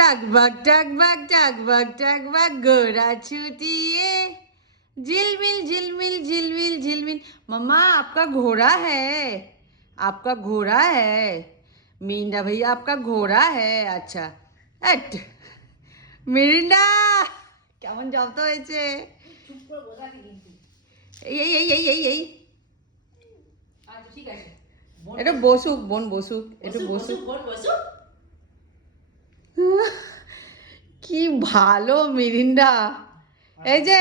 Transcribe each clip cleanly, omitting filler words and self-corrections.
टक बग गोरा छुटिए झिलमिल झिलमिल झिलमिल झिलमिल। मम्मा आपका घोड़ा है, आपका घोड़ा है। मिरिंडा भैया आपका घोड़ा है। अच्छा এট মিরিন্ডা কেমন জব্দ হয়েছে? এই এই এই এই এই এই এটা বসুক, বোন বসুক, একটু বসুক। কি ভালো মিরিন্ডা। এই যে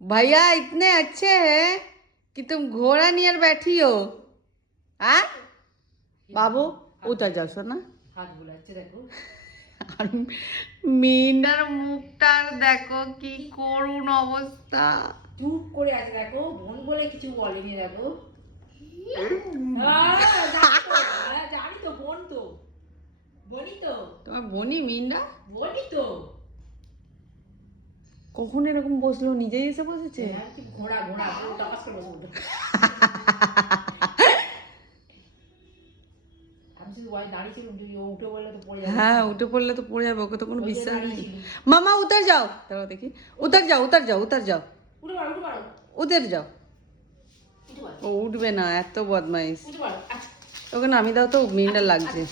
भैया इतने अच्छे हैं कि तुम घोड़ा नियर बैठी हो। हाँ बाबू उतर जाओ सोना। আর মিনার মুখটার দেখো কি করুণ অবস্থা। চুপ করে আছে দেখো, বোন বলে কিছু বলেনি দেখো। জানি তো, বোন তো, বনি তো তোমার বনি মিন্ডা, বনি তো। কখন এরকম বসলো? নিজেই এসে বসেছে। ঘোড়া ঘোড়া টাপাস করে বসে উঠে। হ্যাঁ উঠে পড়লে তো পড়ে যাবে, ওকে তো কোনো বিশ্বাস নেই। মামা উতর যাও, দাঁড়াও দেখি। উতর যাও উতর যাও উতর যাও উতর যাও। ও উঠবে না, এত বদমাইশ। ওকে নামিয়ে দাও তো, মিন্ডা লাগছে।